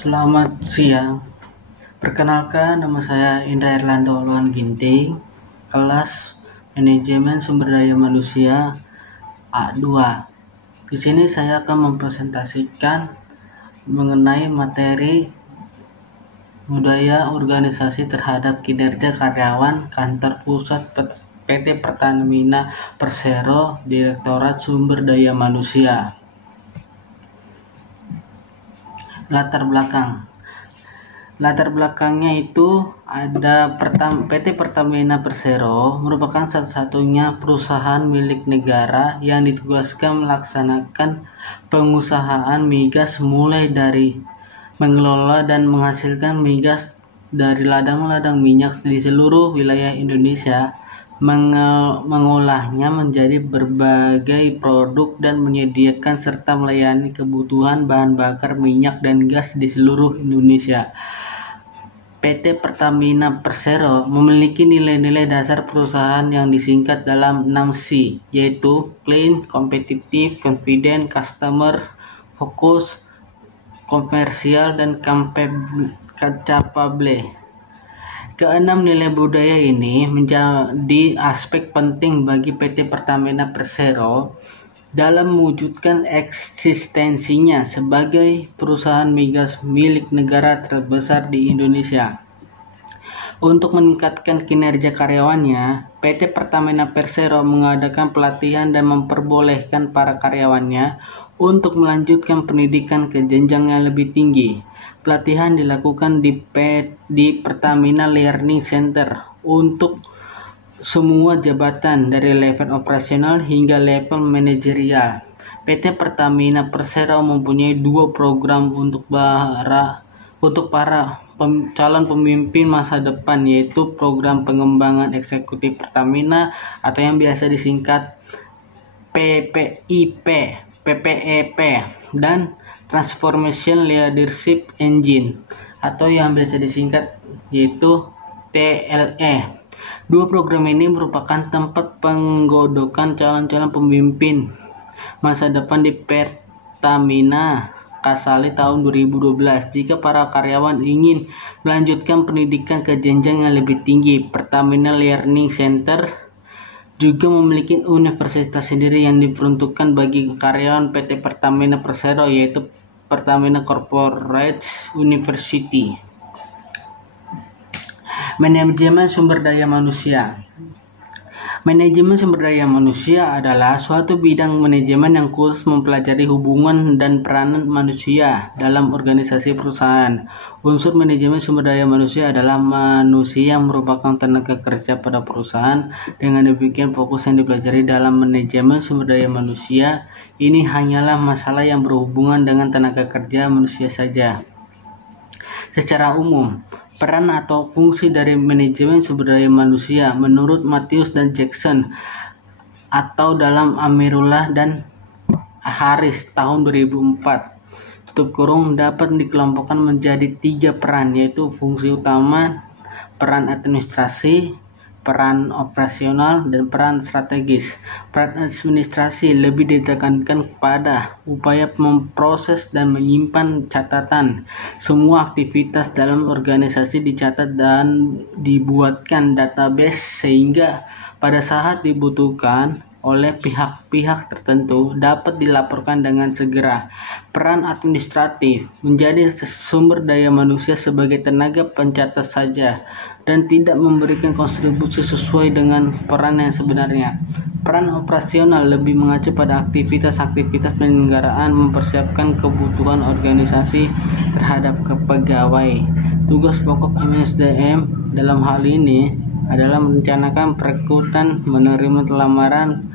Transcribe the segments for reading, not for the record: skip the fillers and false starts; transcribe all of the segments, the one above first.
Selamat siang. Perkenalkan, nama saya Indra Erlando Luan Ginting, kelas Manajemen Sumber Daya Manusia A2. Di sini saya akan mempresentasikan mengenai materi budaya organisasi terhadap kinerja karyawan kantor pusat PT Pertamina Persero, Direktorat Sumber Daya Manusia. Latar belakangnya itu ada PT Pertamina Persero merupakan satu-satunya perusahaan milik negara yang ditugaskan melaksanakan pengusahaan migas, mulai dari mengelola dan menghasilkan migas dari ladang-ladang minyak di seluruh wilayah Indonesia, mengolahnya menjadi berbagai produk dan menyediakan serta melayani kebutuhan bahan bakar minyak dan gas di seluruh Indonesia. PT Pertamina Persero memiliki nilai-nilai dasar perusahaan yang disingkat dalam 6C, yaitu Clean, Competitive, Confident, Customer Focus, Komersial, dan Capable. Keenam nilai budaya ini menjadi aspek penting bagi PT Pertamina Persero dalam mewujudkan eksistensinya sebagai perusahaan migas milik negara terbesar di Indonesia. Untuk meningkatkan kinerja karyawannya, PT Pertamina Persero mengadakan pelatihan dan memperbolehkan para karyawannya untuk melanjutkan pendidikan ke jenjang yang lebih tinggi. Pelatihan dilakukan di Pertamina Learning Center untuk semua jabatan dari level operasional hingga level manajerial. PT Pertamina Persero mempunyai 2 program untuk para calon pemimpin masa depan, yaitu program pengembangan eksekutif Pertamina atau yang biasa disingkat PPEP, dan Transformation Leadership Engine atau yang biasa disingkat yaitu TLE. 2 program ini merupakan tempat penggodokan calon-calon pemimpin masa depan di Pertamina Kasali tahun 2012. Jika para karyawan ingin melanjutkan pendidikan ke jenjang yang lebih tinggi, Pertamina Learning Center juga memiliki universitas sendiri yang diperuntukkan bagi karyawan PT Pertamina Persero, yaitu Pertamina Corporate University. Manajemen sumber daya manusia. Manajemen sumber daya manusia adalah suatu bidang manajemen yang khusus mempelajari hubungan dan peranan manusia dalam organisasi perusahaan. Unsur manajemen sumber daya manusia adalah manusia yang merupakan tenaga kerja pada perusahaan. Dengan demikian, fokus yang dipelajari dalam manajemen sumber daya manusia ini hanyalah masalah yang berhubungan dengan tenaga kerja manusia saja. Secara umum, peran atau fungsi dari manajemen sumber daya manusia menurut Matthews dan Jackson atau dalam Amirullah dan Harris tahun 2004 dapat dikelompokkan menjadi 3 peran, yaitu fungsi utama, peran administrasi, peran operasional, dan peran strategis. Peran administrasi lebih ditekankan kepada upaya memproses dan menyimpan catatan. Semua aktivitas dalam organisasi dicatat dan dibuatkan database sehingga pada saat dibutuhkan oleh pihak-pihak tertentu dapat dilaporkan dengan segera. Peran administratif menjadi sumber daya manusia sebagai tenaga pencatat saja dan tidak memberikan kontribusi sesuai dengan peran yang sebenarnya. Peran operasional lebih mengacu pada aktivitas-aktivitas penyelenggaraan, mempersiapkan kebutuhan organisasi terhadap kepegawai. Tugas pokok MSDM dalam hal ini adalah merencanakan perekrutan, menerima lamaran,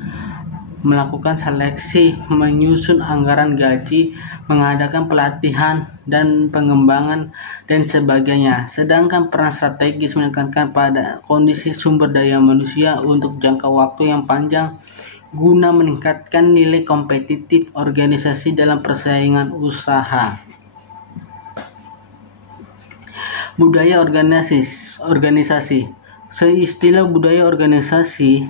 melakukan seleksi, menyusun anggaran gaji, mengadakan pelatihan dan pengembangan, dan sebagainya. Sedangkan peran strategis menekankan pada kondisi sumber daya manusia untuk jangka waktu yang panjang guna meningkatkan nilai kompetitif organisasi dalam persaingan usaha. Budaya organisasi. Seistilah budaya organisasi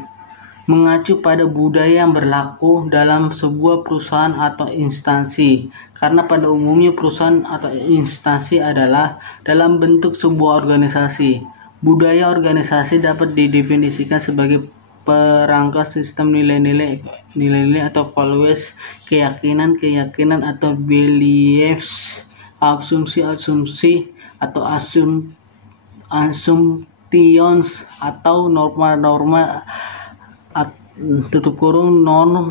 mengacu pada budaya yang berlaku dalam sebuah perusahaan atau instansi. Karena pada umumnya perusahaan atau instansi adalah dalam bentuk sebuah organisasi. Budaya organisasi dapat didefinisikan sebagai perangkat sistem nilai-nilai atau values, keyakinan atau beliefs, asumsi atau assumptions atau norma-norma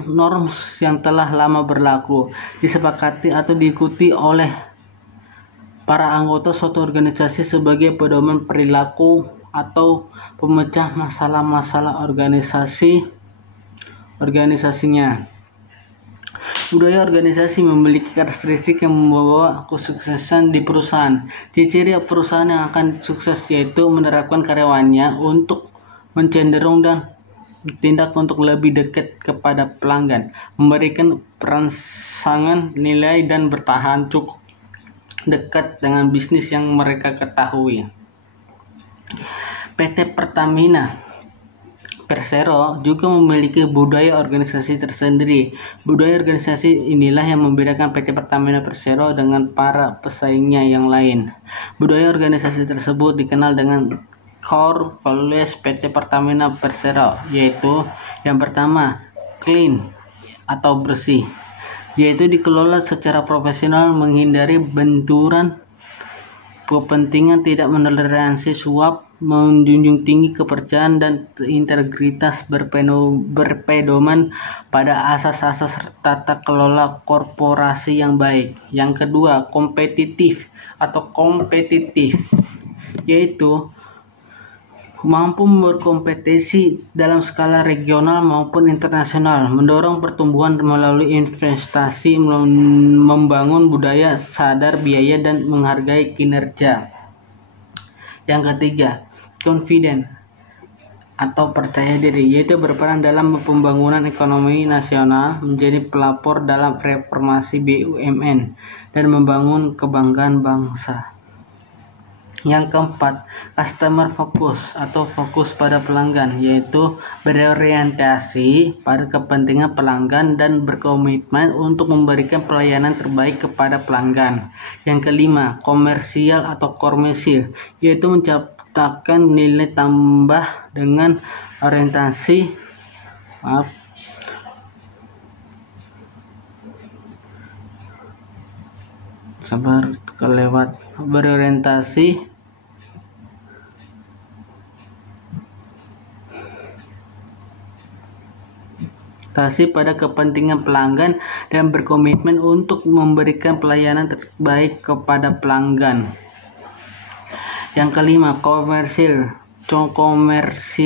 norms yang telah lama berlaku, disepakati atau diikuti oleh para anggota suatu organisasi sebagai pedoman perilaku atau pemecah masalah-masalah organisasinya. Budaya organisasi memiliki karakteristik yang membawa kesuksesan di perusahaan. Ciri-ciri perusahaan yang akan sukses yaitu menerapkan karyawannya untuk mencenderung dan bertindak untuk lebih dekat kepada pelanggan, memberikan perangsangan nilai dan bertahan cukup dekat dengan bisnis yang mereka ketahui. PT Pertamina Persero juga memiliki budaya organisasi tersendiri. Budaya organisasi inilah yang membedakan PT Pertamina Persero dengan para pesaingnya yang lain. Budaya organisasi tersebut dikenal dengan core values PT Pertamina Persero, yaitu yang pertama, clean atau bersih, yaitu dikelola secara profesional, menghindari benturan kepentingan, tidak mentoleransi suap, menjunjung tinggi kepercayaan dan integritas, berpedoman pada asas-asas tata kelola korporasi yang baik. Yang kedua, kompetitif, yaitu mampu berkompetisi dalam skala regional maupun internasional, mendorong pertumbuhan melalui investasi, membangun budaya sadar biaya dan menghargai kinerja. Yang ketiga, confident atau percaya diri, yaitu berperan dalam pembangunan ekonomi nasional, menjadi pelopor dalam reformasi BUMN dan membangun kebanggaan bangsa. Yang keempat, customer focus atau fokus pada pelanggan, yaitu berorientasi pada kepentingan pelanggan dan berkomitmen untuk memberikan pelayanan terbaik kepada pelanggan. Yang kelima, komersial atau komersil, yaitu menciptakan nilai tambah dengan orientasi berorientasi pada kepentingan pelanggan dan berkomitmen untuk memberikan pelayanan terbaik kepada pelanggan. Yang kelima, komersil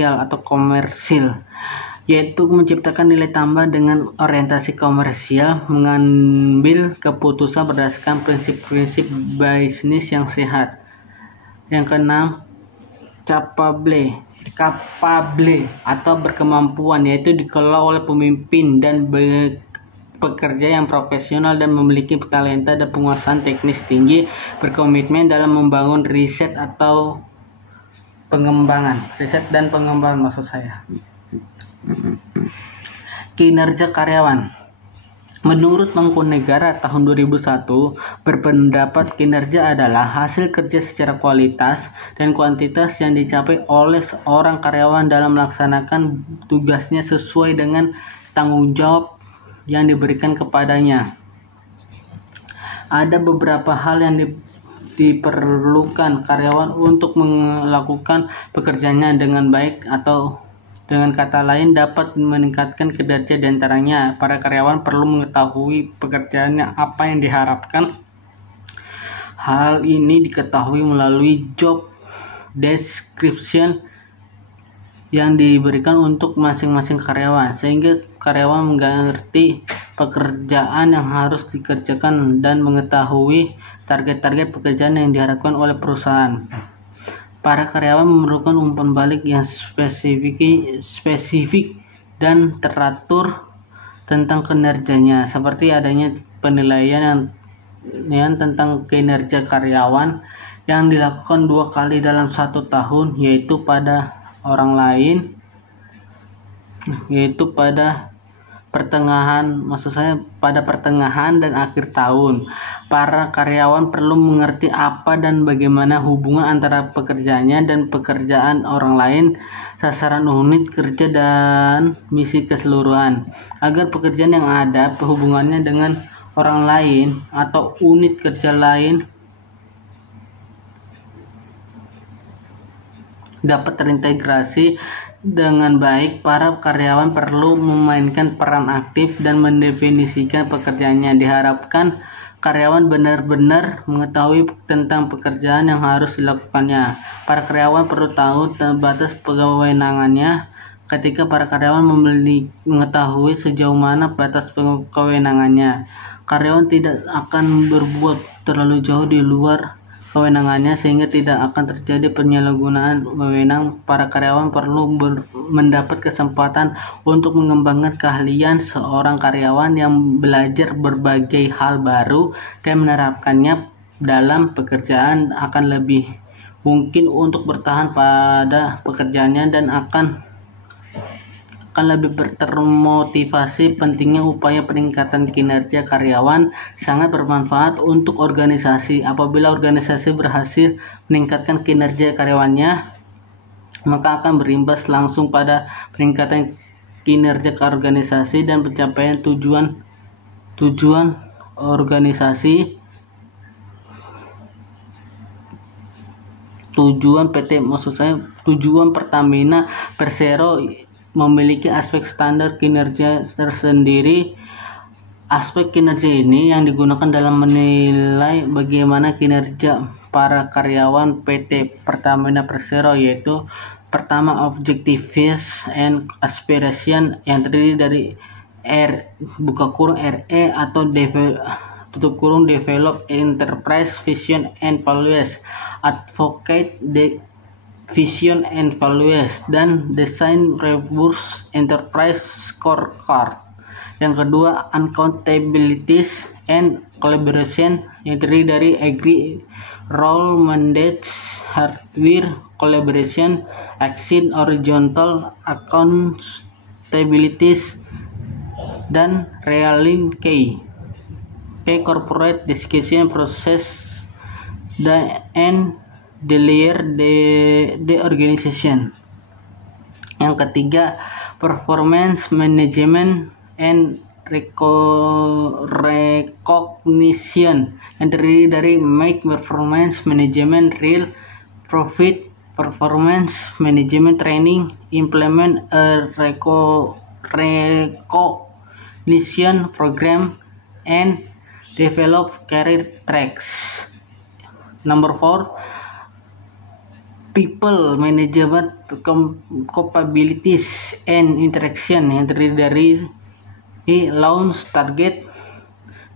atau komersil, yaitu menciptakan nilai tambah dengan orientasi komersial, mengambil keputusan berdasarkan prinsip-prinsip bisnis yang sehat. Yang keenam, capable atau berkemampuan, yaitu dikelola oleh pemimpin dan pekerja yang profesional dan memiliki talenta dan penguasaan teknis tinggi, berkomitmen dalam membangun riset dan pengembangan maksud saya. Kinerja karyawan. Menurut Mangkunegara tahun 2001, berpendapat kinerja adalah hasil kerja secara kualitas dan kuantitas yang dicapai oleh seorang karyawan dalam melaksanakan tugasnya sesuai dengan tanggung jawab yang diberikan kepadanya. Ada beberapa hal yang diperlukan karyawan untuk melakukan pekerjaannya dengan baik, atau dengan kata lain dapat meningkatkan kinerja. Di antaranya, para karyawan perlu mengetahui pekerjaannya apa yang diharapkan. Hal ini diketahui melalui job description yang diberikan untuk masing-masing karyawan, sehingga karyawan mengerti pekerjaan yang harus dikerjakan dan mengetahui target-target pekerjaan yang diharapkan oleh perusahaan. Para karyawan memerlukan umpan balik yang spesifik dan teratur tentang kinerjanya, seperti adanya penilaian tentang kinerja karyawan yang dilakukan 2 kali dalam 1 tahun, yaitu pada orang lain, yaitu pada pada pertengahan dan akhir tahun. Para karyawan perlu mengerti apa dan bagaimana hubungan antara pekerjaannya dan pekerjaan orang lain, sasaran unit kerja dan misi keseluruhan. Agar pekerjaan yang ada hubungannya dengan orang lain atau unit kerja lain dapat terintegrasi dengan baik, para karyawan perlu memainkan peran aktif dan mendefinisikan pekerjaannya. Diharapkan karyawan benar-benar mengetahui tentang pekerjaan yang harus dilakukannya. Para karyawan perlu tahu batas kewenangannya. Ketika para karyawan mengetahui sejauh mana batas kewenangannya, karyawan tidak akan berbuat terlalu jauh di luar kewenangannya sehingga tidak akan terjadi penyalahgunaan wewenang. Para karyawan perlu mendapat kesempatan untuk mengembangkan keahlian. Seorang karyawan yang belajar berbagai hal baru dan menerapkannya dalam pekerjaan akan lebih mungkin untuk bertahan pada pekerjaannya dan akan lebih termotivasi. Pentingnya upaya peningkatan kinerja karyawan sangat bermanfaat untuk organisasi. Apabila organisasi berhasil meningkatkan kinerja karyawannya, maka akan berimbas langsung pada peningkatan kinerja organisasi dan pencapaian tujuan organisasi. Tujuan Pertamina Persero memiliki aspek standar kinerja tersendiri. Aspek kinerja ini yang digunakan dalam menilai bagaimana kinerja para karyawan PT Pertamina Persero, yaitu pertama, objectives and aspiration, yang terdiri dari RE atau develop enterprise vision and values, advocate the vision and values, dan design robust enterprise scorecard. Yang kedua, accountabilities and collaboration, yang terdiri dari agree, role, mandates, hardware, collaboration, action, horizontal accountabilities, dan realign key corporate discussion process and layer the organization. Yang ketiga, performance management and recognition, yang terdiri dari make performance management, real profit performance management training, implement a recognition program, and develop career tracks. Number 4, people management capabilities and interaction, yang terdiri dari launch target,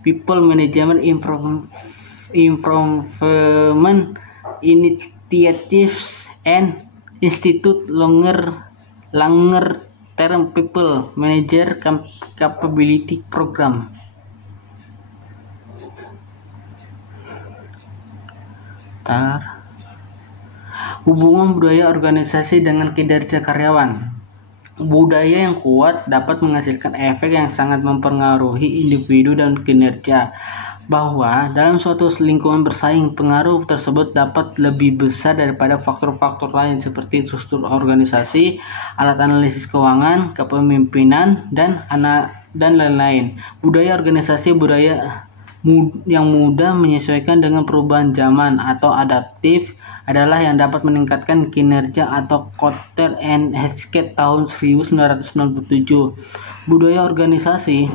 people management improvement initiatives, and institute longer term people manager capability program. Hubungan budaya organisasi dengan kinerja karyawan. Budaya yang kuat dapat menghasilkan efek yang sangat mempengaruhi individu dan kinerja. Bahwa dalam suatu lingkungan bersaing, pengaruh tersebut dapat lebih besar daripada faktor-faktor lain seperti struktur organisasi, alat analisis keuangan, kepemimpinan, dan lain-lain. Budaya organisasi yang mudah menyesuaikan dengan perubahan zaman atau adaptif adalah yang dapat meningkatkan kinerja, atau Kotter and Hesketh tahun 1997. Budaya organisasi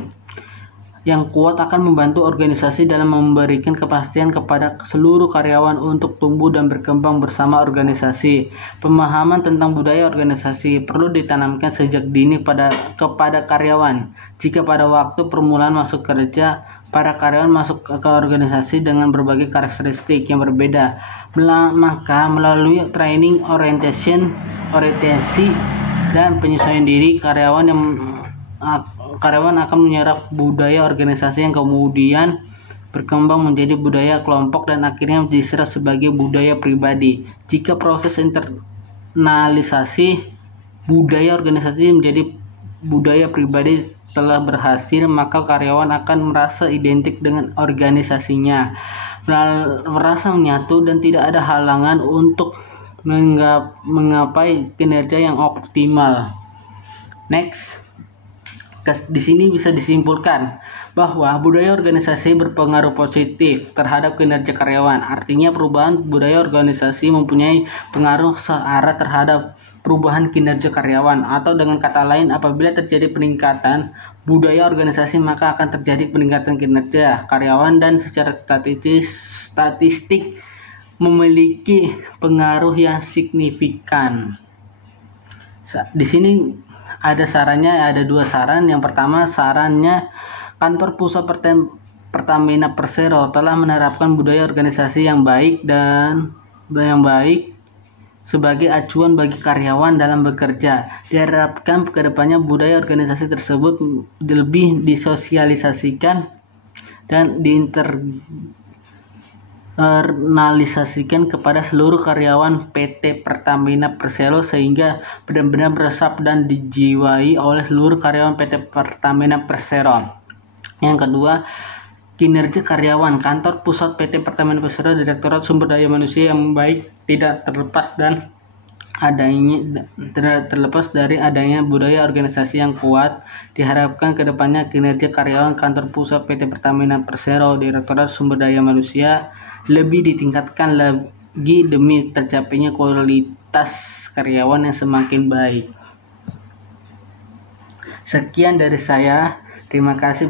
yang kuat akan membantu organisasi dalam memberikan kepastian kepada seluruh karyawan untuk tumbuh dan berkembang bersama organisasi. Pemahaman tentang budaya organisasi perlu ditanamkan sejak dini kepada karyawan. Jika pada waktu permulaan masuk kerja, para karyawan masuk ke organisasi dengan berbagai karakteristik yang berbeda, maka melalui training, orientasi, dan penyesuaian diri, karyawan akan menyerap budaya organisasi yang kemudian berkembang menjadi budaya kelompok dan akhirnya diserap sebagai budaya pribadi. Jika proses internalisasi budaya organisasi menjadi budaya pribadi telah berhasil, maka karyawan akan merasa identik dengan organisasinya, merasa menyatu dan tidak ada halangan untuk menggapai kinerja yang optimal. Next, di sini bisa disimpulkan bahwa budaya organisasi berpengaruh positif terhadap kinerja karyawan. Artinya perubahan budaya organisasi mempunyai pengaruh searah terhadap perubahan kinerja karyawan, atau dengan kata lain, apabila terjadi peningkatan budaya organisasi maka akan terjadi peningkatan kinerja karyawan, dan secara statistik memiliki pengaruh yang signifikan. Di sini ada sarannya, ada 2 saran. Yang pertama, sarannya kantor pusat Pertamina Persero telah menerapkan budaya organisasi yang baik sebagai acuan bagi karyawan dalam bekerja. Diharapkan ke depannya budaya organisasi tersebut lebih disosialisasikan dan diinternalisasikan kepada seluruh karyawan PT Pertamina Persero, sehingga benar-benar meresap dan dijiwai oleh seluruh karyawan PT Pertamina Persero. Yang kedua, kinerja karyawan kantor pusat PT Pertamina Persero Direktorat Sumber Daya Manusia yang baik tidak terlepas dari adanya budaya organisasi yang kuat. Diharapkan ke depannya kinerja karyawan kantor pusat PT Pertamina Persero Direktorat Sumber Daya Manusia lebih ditingkatkan lagi demi tercapainya kualitas karyawan yang semakin baik. Sekian dari saya. Terima kasih.